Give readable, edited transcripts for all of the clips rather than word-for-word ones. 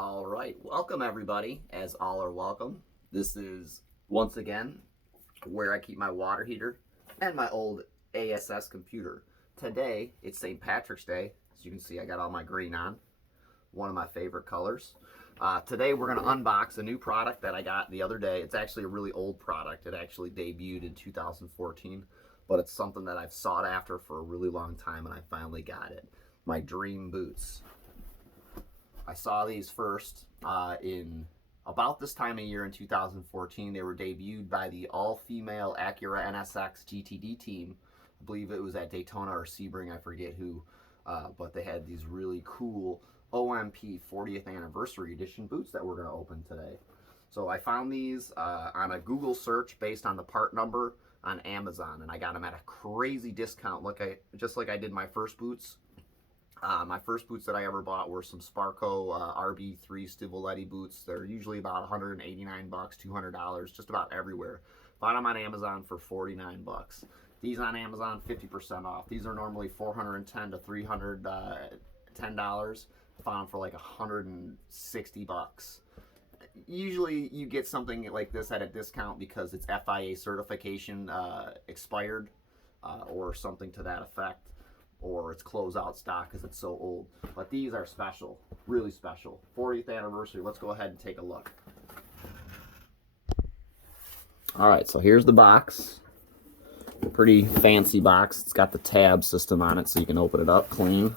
All right, welcome everybody, as all are welcome. This is, once again, where I keep my water heater and my old ASS computer. Today, it's St. Patrick's Day. As you can see, I got all my green on, one of my favorite colors. Today, we're going to unbox a new product that I got the other day. It's actually a really old product. It actually debuted in 2014, but it's something that I've sought after for a really long time, and I finally got it. My dream boots. I saw these first in about this time of year in 2014. They were debuted by the all-female Acura NSX GTD team. I believe it was at Daytona or Sebring, I forget who. But they had these really cool OMP 40th Anniversary Edition boots that we're going to open today. So I found these on a Google search based on the part number on Amazon, and I got them at a crazy discount, just like I did my first boots. My first boots that I ever bought were some Sparco RB3 Stivoletti boots. They're usually about 189 bucks, $200, just about everywhere. Bought them on Amazon for 49 bucks. These on Amazon, 50% off. These are normally $410 to $310. Found them for like 160 bucks. Usually you get something like this at a discount because it's FIA certification expired or something to that effect, or it's closeout stock because it's so old. But these are special, really special. 40th anniversary. Let's go ahead and take a look. All right, so here's the box. Pretty fancy box. It's got the tab system on it so you can open it up clean.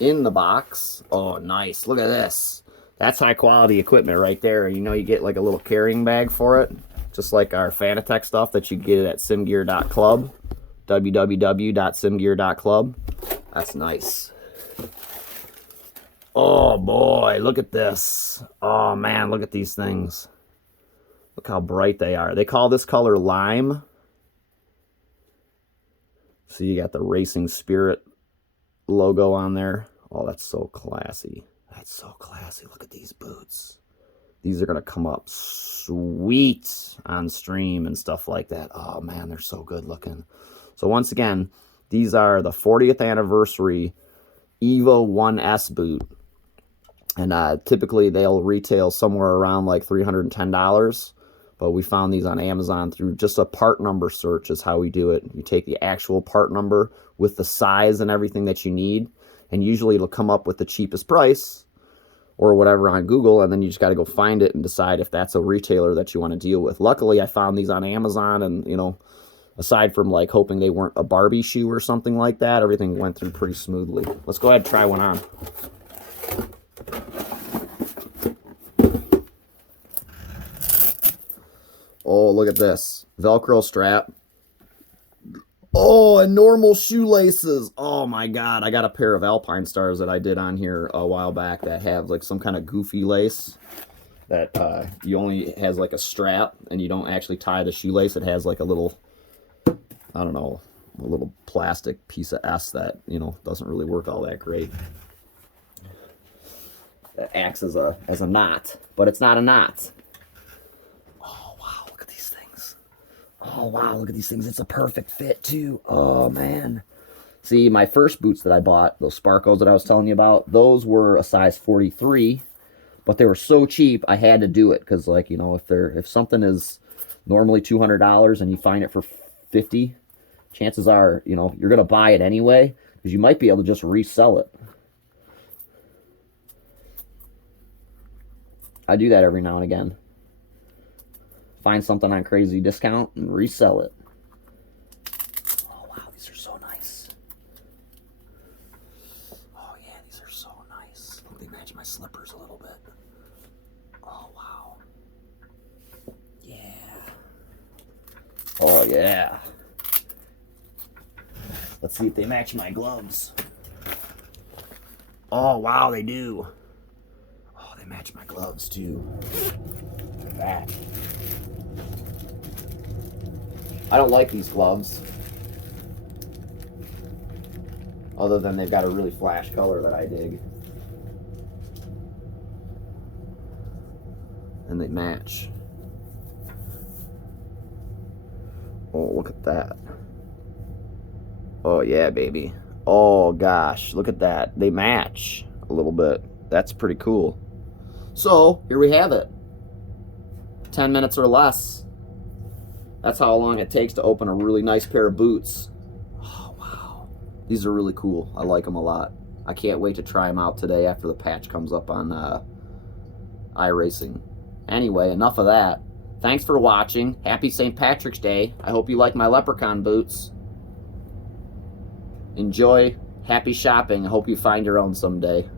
In the box, oh nice, look at this. That's high quality equipment right there. You know, you get like a little carrying bag for it, just like our Fanatec stuff that you get at simgear.club. www.simgear.club. That's nice. Oh boy, look at this. Oh man, look at these things. Look how bright they are. They call this color lime. So you got the Racing Spirit logo on there. Oh, that's so classy. That's so classy. Look at these boots. These are going to come up sweet on stream and stuff like that. Oh man, they're so good looking. So once again, these are the 40th anniversary OMP One-S boot. And typically they'll retail somewhere around like $310. But we found these on Amazon through just a part number search is how we do it. You take the actual part number with the size and everything that you need. And usually it'll come up with the cheapest price or whatever on Google. And then you just got to go find it and decide if that's a retailer that you want to deal with. Luckily, I found these on Amazon, and, you know, aside from like hoping they weren't a Barbie shoe or something like that, everything went through pretty smoothly. Let's go ahead and try one on. Oh, look at this. Velcro strap. Oh, and normal shoelaces. Oh my God. I got a pair of Alpine Stars that I did on here a while back that have like some kind of goofy lace that you only has like a strap and you don't actually tie the shoelace. It has like a little, I don't know, a little plastic piece of S that, you know, doesn't really work all that great. That acts as a knot, but it's not a knot. Oh wow, look at these things. Oh wow, look at these things. It's a perfect fit too. Oh man. See, my first boots that I bought, those Sparcos that I was telling you about, those were a size 43, but they were so cheap I had to do it because, like, you know, if something is normally $200 and you find it for 50, chances are, you know, you're going to buy it anyway because you might be able to just resell it. I do that every now and again. Find something on crazy discount and resell it. Oh, wow, these are so nice. Oh, yeah, these are so nice. Look, they match my slippers a little bit. Oh, wow. Yeah. Oh, yeah. Let's see if they match my gloves. Oh, wow, they do. Oh, they match my gloves, too. Look at that. I don't like these gloves. Other than they've got a really flash color that I dig. And they match. Oh, look at that. Oh, yeah, baby. Oh, gosh. Look at that. They match a little bit. That's pretty cool. So here we have it. 10 minutes or less. That's how long it takes to open a really nice pair of boots. Oh, wow. These are really cool. I like them a lot. I can't wait to try them out today after the patch comes up on iRacing. Anyway, enough of that. Thanks for watching. Happy St. Patrick's Day. I hope you like my leprechaun boots. Enjoy. Happy shopping. I hope you find your own someday.